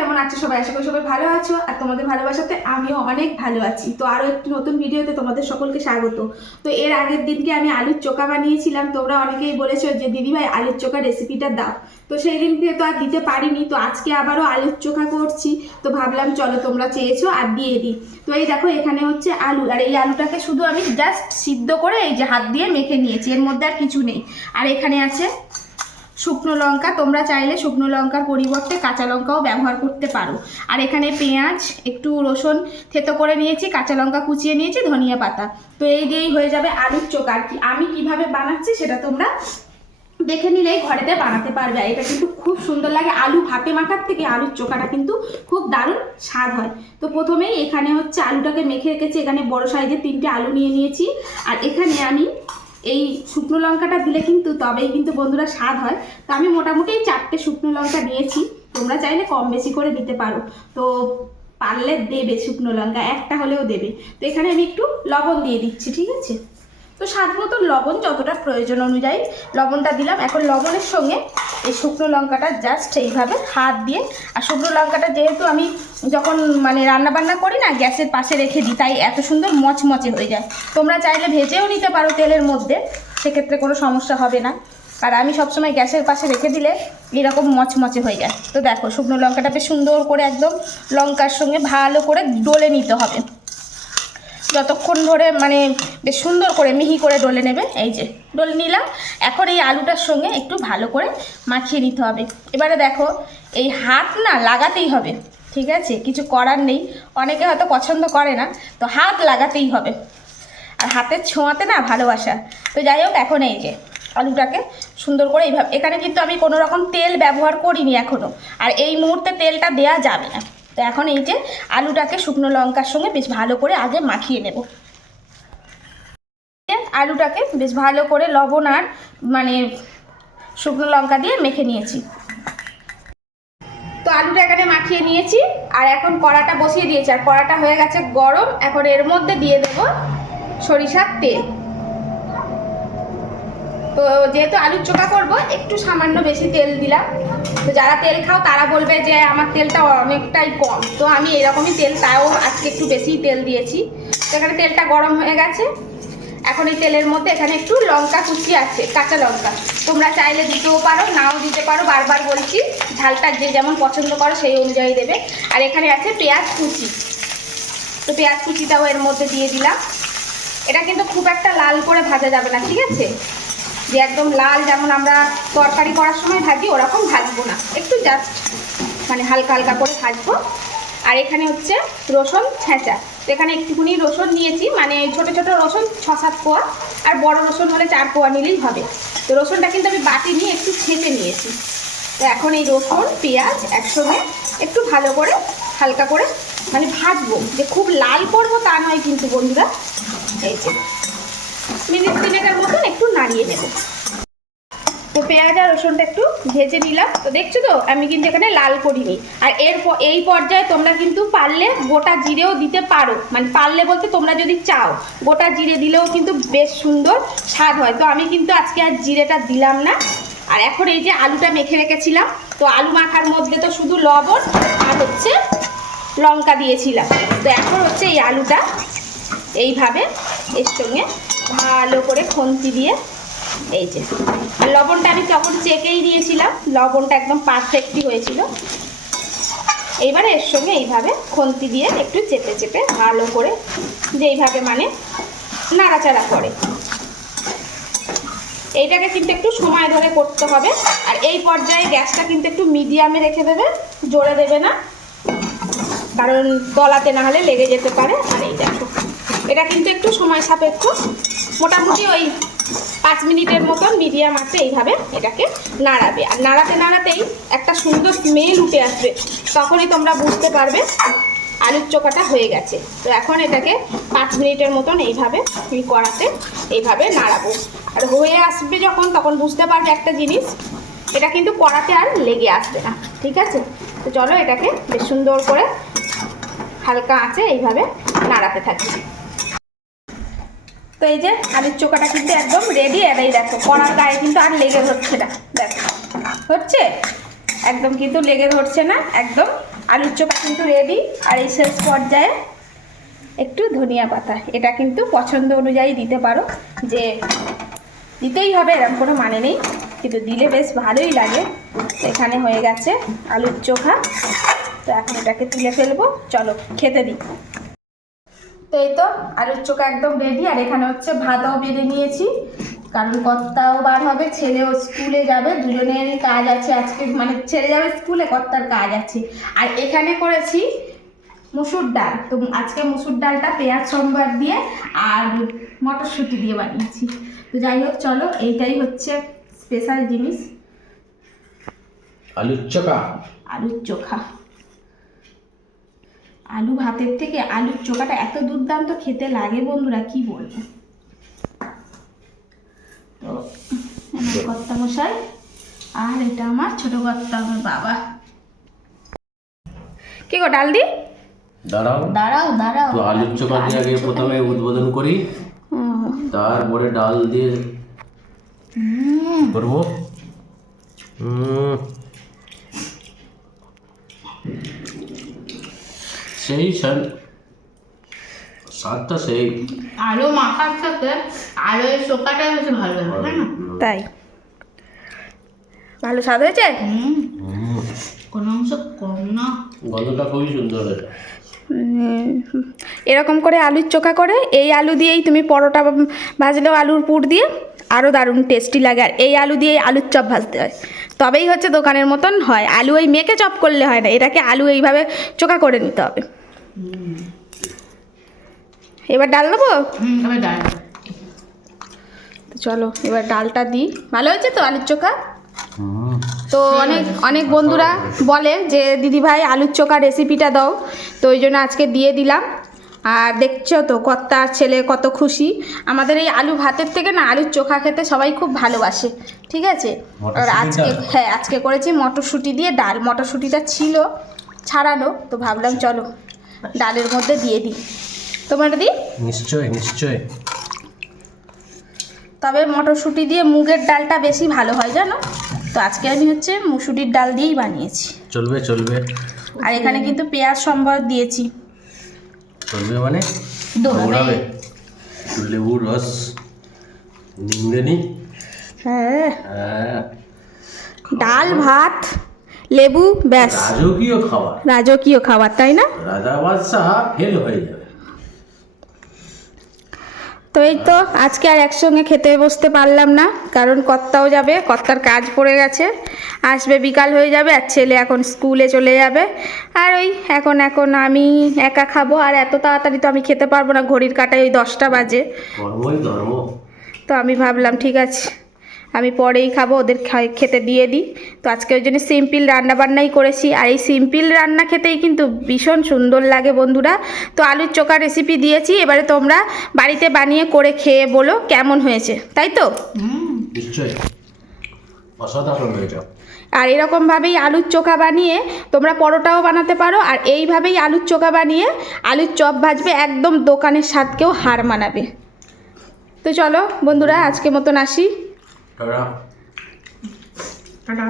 কেমন আছো সবাই? আশা করি সবাই ভালো আছো আর তোমাদের ভালোবাসাতে আমিও অনেক ভালো আছি। তো আরও একটি নতুন ভিডিওতে তোমাদের সকলকে স্বাগত। তো এর আগের দিনকে আমি আলুর চোখা বানিয়েছিলাম, তোমরা অনেকেই বলেছো যে দিদিভাই আলুর চোখা রেসিপিটা দাও। তো সেই দিনকে তো আর দিতে পারিনি, তো আজকে আবারও আলুর চোখা করছি। তো ভাবলাম চলো তোমরা চেয়েছো আর দিয়ে দিই। তো এই দেখো এখানে হচ্ছে আলু, আর এই আলুটাকে শুধু আমি জাস্ট সিদ্ধ করে এই যে হাত দিয়ে মেখে নিয়েছি, এর মধ্যে আর কিছু নেই। আর এখানে আছে শুকনো লঙ্কা, তোমরা চাইলে শুকনো লঙ্কার পরিবর্তে কাঁচা লঙ্কাও ব্যবহার করতে পারো। আর এখানে পেঁয়াজ, একটু রসুন থেতো করে নিয়েছি, কাঁচা লঙ্কা কুচিয়ে নিয়েছি, ধনিয়া পাতা। তো এই দিয়েই হয়ে যাবে আলুর চোখা। আর কি আমি কিভাবে বানাচ্ছি সেটা তোমরা দেখে নিলেই ঘরেতে বানাতে পারবে। আর এটা কিন্তু খুব সুন্দর লাগে, আলু ভাতে মাখার থেকে আলুর চোখাটা কিন্তু খুব দারুণ স্বাদ হয়। তো প্রথমেই এখানে হচ্ছে আলুটাকে মেখে রেখেছি, এখানে বড় সাইজের 3টে আলু নিয়ে নিয়েছি। আর এখানে আমি এই শুকনো লঙ্কাটা দিলে কিন্তু তবেই কিন্তু বন্ধুরা স্বাদ হয়। তো আমি মোটামুটি 4টে শুকনো লঙ্কা নিয়েছি, তোমরা চাইলে কম বেশি করে দিতে পারো। তো পারলে দেবে শুকনো লঙ্কা একটা হলেও দেবে। তো এখানে আমি একটু লবণ দিয়ে দিচ্ছি, ঠিক আছে? তো স্বাদ মতো লবণ, যতটা প্রয়োজন অনুযায়ী লবণটা দিলাম। এখন লবণের সঙ্গে এই শুকনো লঙ্কাটা জাস্ট এইভাবে হাত দিয়ে, আর শুকনো লঙ্কাটা যেহেতু আমি যখন রান্না বান্না করি না গ্যাসের পাশে রেখে দিই, তাই এত সুন্দর মচমচে হয়ে যায়। তোমরা চাইলে ভেজেও নিতে পারো তেলের মধ্যে, সেক্ষেত্রে কোনো সমস্যা হবে না। আর আমি সবসময় গ্যাসের পাশে রেখে দিলে এরকম মচমচে হয়ে যায়। তো দেখো শুকনো লঙ্কাটা বেশ সুন্দর করে একদম লঙ্কার সঙ্গে ভালো করে ডলে নিতে হবে, যতক্ষণ ধরে বেশ সুন্দর করে মিহি করে ডলে নেবে। এই যে ডলে নিলাম। এখন এই আলুটার সঙ্গে একটু ভালো করে মাখিয়ে নিতে হবে। এবারে দেখো এই হাত না লাগাতেই হবে, ঠিক আছে? কিছু করার নেই, অনেকে হয়তো পছন্দ করে না, তো হাত লাগাতেই হবে। আর হাতের ছোঁয়াতে না ভালোবাসা। তো যাই হোক, এখন এই যে আলুটাকে সুন্দর করে এইভাবে, এখানে কিন্তু আমি কোনো রকম তেল ব্যবহার করিনি এখনও, আর এই মুহূর্তে তেলটা দেয়া যাবে না। তো এখন এই যে আলুটাকে শুকনো লঙ্কার সঙ্গে বেশ ভালো করে আগে মাখিয়ে নেব। আলুটাকে বেশ ভালো করে লবণ আর শুকনো লঙ্কা দিয়ে মেখে নিয়েছি। তো আলুটা এখানে মাখিয়ে নিয়েছি, আর এখন কড়াটা বসিয়ে দিয়েছি, আর কড়াটা হয়ে গেছে গরম। এখন এর মধ্যে দিয়ে দেব সরিষার তেল। তো যেহেতু আলুর চোখা করবো, একটু সামান্য বেশি তেল দিলাম। তো যারা তেল খাও তারা বলবে যে আমার তেলটা অনেকটাই কম, তো আমি এরকমই তেল, তাও আজকে একটু বেশি তেল দিয়েছি। তো এখানে তেলটা গরম হয়ে গেছে। এখন এই তেলের মধ্যে এখানে একটু লঙ্কা কুচি আছে, কাঁচা লঙ্কা, তোমরা চাইলে দিতেও পারো, নাও দিতে পারো, বারবার বলছি, ঝালটা যে যেমন পছন্দ করো সেই অনুযায়ী দেবে। আর এখানে আছে পেঁয়াজ কুচি, তো পেঁয়াজ কুচিটাও এর মধ্যে দিয়ে দিলাম। এটা কিন্তু খুব একটা লাল করে ভাজা যাবে না, ঠিক আছে? যে একদম লাল যেমন আমরা তরকারি করার সময় ভাজি ওরকম ভাজবো না, একটু জাস্ট হালকা হালকা করে ভাজবো। আর এখানে হচ্ছে রসুন ছেঁচা, তো এখানে একটুখানি রসুন নিয়েছি, ছোটো ছোটো রসুন 6-7 কোয়া, আর বড় রসুন হলে 4 কোয়া নিলেই হবে। তো রসুনটা কিন্তু আমি বাটি নিয়ে একটু ছেঁচে নিয়েছি। তো এখন এই রসুন পেঁয়াজ একসঙ্গে একটু ভালো করে হালকা করে ভাজবো, যে খুব লাল করবো তা নয় কিন্তু বন্ধুরা। এই যে মিনিট 3-এর মতন একটু নাড়িয়ে নেব। তো পেঁয়াজ আর রসুনটা একটু ভেজে নিলাম। তো দেখছো তো আমি কিন্তু এখানে লাল করিনি। আর এই পর্যায়ে তোমরা কিন্তু পারলে গোটা জিরেও দিতে পারো, পারলে বলতে তোমরা যদি চাও গোটা জিরে দিলেও কিন্তু বেশ সুন্দর স্বাদ হয়। তো আমি কিন্তু আজকে আর জিরেটা দিলাম না। আর এখন এই যে আলুটা মেখে রেখেছিলাম, তো আলু মাখার মধ্যে তো শুধু লবণ আর হচ্ছে লঙ্কা দিয়েছিলাম। তো এখন হচ্ছে এই আলুটা এইভাবে এর সঙ্গে ভালো করে খুন্তি দিয়ে, এই যে, আর লবণটা আমি তখন চেকেই দিয়েছিলাম, লবণটা একদম পারফেক্টই হয়েছিল। এইবারে এর সঙ্গে এইভাবে খুন্তি দিয়ে একটু চেপে চেপে ভালো করে, যে এইভাবে নাড়াচাড়া করে, এইটাকে কিন্তু একটু সময় ধরে করতে হবে। আর এই পর্যায়ে গ্যাসটা কিন্তু একটু মিডিয়ামে রেখে দেবে, জোরে দেবে না, কারণ গলাতে না হলে লেগে যেতে পারে। আর এই দেখো এটা কিন্তু একটু সময় সাপেক্ষ, মোটামুটি ওই 5 মিনিটের মতন মিডিয়াম আছে এইভাবে এটাকে নাড়াবে। আর নাড়াতে নাড়াতেই একটা সুন্দর স্মেল উঠে আসবে, তখনই তোমরা বুঝতে পারবে আলুর চোখাটা হয়ে গেছে। তো এখন এটাকে 5 মিনিটের মতন এইভাবে কড়াতে এইভাবে নাড়াবো। আর হয়ে আসবে যখন, তখন বুঝতে পারবে একটা জিনিস, এটা কিন্তু কড়াতে আর লেগে আসবে না, ঠিক আছে? তো চলো এটাকে বেশ সুন্দর করে হালকা আঁচে এইভাবে নাড়াতে থাকছি। তো এই যে আলুর চোখাটা কিন্তু একদম রেডি। আর এই দেখো কড়ার গায়ে কিন্তু আর লেগে ধরছে না, দেখো হচ্ছে একদম কিন্তু লেগে ধরছে না, একদম আলুর চোখা কিন্তু রেডি। আর এই শেষ পর্যায়ে একটু ধনিয়া পাতা, এটা কিন্তু পছন্দ অনুযায়ী দিতে পারো, যে দিতেই হবে এরকম কোনো মানে নেই, কিন্তু দিলে বেশ ভালোই লাগে। তো এখানে হয়ে গেছে আলুর চোখা। তো এখন এটাকে তুলে ফেলবো, চলো খেতে দিই। তো এই তো আলুর চোখা একদম রেডি। আর এখানে হচ্ছে ভাতও বেড়ে নিয়েছি, কারণ কর্তাও বার হবে, ছেলেও স্কুলে যাবে, দুজনেরই কাজ আছে আজকে, মানে ছেলে যাবে স্কুলে, কর্তার কাজ আছে। আর এখানে করেছি মুসুর ডাল। তো আজকে মুসুর ডালটা পেঁয়াজ সম্বার দিয়ে আর মটরশুঁটি দিয়ে বানিয়েছি। তো যাই হোক চলো, এইটাই হচ্ছে স্পেশাল জিনিস, আলুর চোখা। আলুর চোখা। আলু ভাতের থেকে আলুর চোখাটা এত দুর্দান্ত খেতে লাগে বন্ধুরা, কি বলবো। তো আমার কর্তা মশাই, আর এটা আমার ছোট কর্তা, আমার বাবা। কি গো ডাল দি? দাঁড়াও দাঁড়াও দাঁড়াও, তো আলুর চোখা দিয়ে আগে প্রথমে উদ্বোধন করি, তারপরে ডাল দিয়ে করবো। সেই স্বাদটা সেই। আলু মাখার থেকে আলুর চোখাটা বেশি ভালো লাগে, তাই না? তাই ভালো স্বাদ হয়েছে। কোনো অংশ কম না, গন্ধটা খুবই সুন্দর হয়েছে। এরকম করে আলুর চোখা করে, এই আলু দিয়েই তুমি পরোটা ভাজলেও আলুর পুর দিয়ে আরও দারুণ টেস্টি লাগে। আর এই আলু দিয়েই আলুর চপ ভাজতে হয়, তবেই হচ্ছে দোকানের মতন হয়। আলু ওই মেখে চপ করলে হয় না, এটাকে আলু এইভাবে চোখা করে নিতে হবে। এবার ডাল দেবো। এবার ডাল। তো চলো এবার ডালটা দিই। ভালো হয়েছে তো আলুর চোখা? তো অনেক অনেক বন্ধুরা বলে যে দিদিভাই আলুর চোখা রেসিপিটা দাও, তো ওই জন্য আজকে দিয়ে দিলাম। আর দেখছো তো কর্তা আর ছেলে কত খুশি। আমাদের এই আলু ভাতের থেকে না আলুর চোখা খেতে সবাই খুব ভালোবাসে, ঠিক আছে। আর আজকে হ্যাঁ আজকে করেছি মটরশুঁটি দিয়ে ডাল। মটরশুঁটিটা ছিল ছাড়ানো, তো ভাবলাম চলো ডালের মধ্যে দিয়ে দিই। তোমারটা দিই? নিশ্চয় নিশ্চয়। তবে মটরশুঁটি দিয়ে মুগের ডালটা বেশি ভালো হয় জানো, তো আজকে আমি হচ্ছে মুসুরির ডাল দিয়েই বানিয়েছি। চলবে চলবে। আর এখানে কিন্তু পেঁয়াজ সম্বর দিয়েছি। চলবে মানে দৌড়াবে। লেবুর রস নিংড়ে নি। হ্যাঁ ডাল ভাত লেবু, ব্যাস রাজকীয় খাবার। রাজকীয় খাবার, তাই না? রাজা বাদশাহ ফেল হয়ে যাবে। তো এই তো আজকে আর একসঙ্গে খেতে বসতে পারলাম না, কারণ কর্তাও যাবে, কর্তার কাজ পড়ে গেছে, আসবে বিকাল হয়ে যাবে, আর ছেলে এখন স্কুলে চলে যাবে। আর ওই এখন আমি একা খাবো, আর এত তাড়াতাড়ি তো আমি খেতে পারবো না, ঘড়ির কাঁটায় ওই 10টা বাজে। কর্মই ধর্ম। তো আমি ভাবলাম ঠিক আছে আমি পরেই খাবো, ওদের খেতে দিয়ে দিই। তো আজকে ওই জন্য সিম্পল রান্নাবান্নাই করেছি। আর এই সিম্পল রান্না খেতেই কিন্তু ভীষণ সুন্দর লাগে বন্ধুরা। তো আলুর চোখা রেসিপি দিয়েছি, এবারে তোমরা বাড়িতে বানিয়ে করে খেয়ে বলো কেমন হয়েছে, তাই তো? নিশ্চয়ই অসাধারণ হয়েছে। আর এরকমভাবেই আলুর চোখা বানিয়ে তোমরা পরোটাও বানাতে পারো, আর এইভাবেই আলুর চোখা বানিয়ে আলুর চপ ভাজবে, একদম দোকানের স্বাদকেও হার মানাবে। তো চলো বন্ধুরা আজকে মতন আসি। টাটা। টাটা।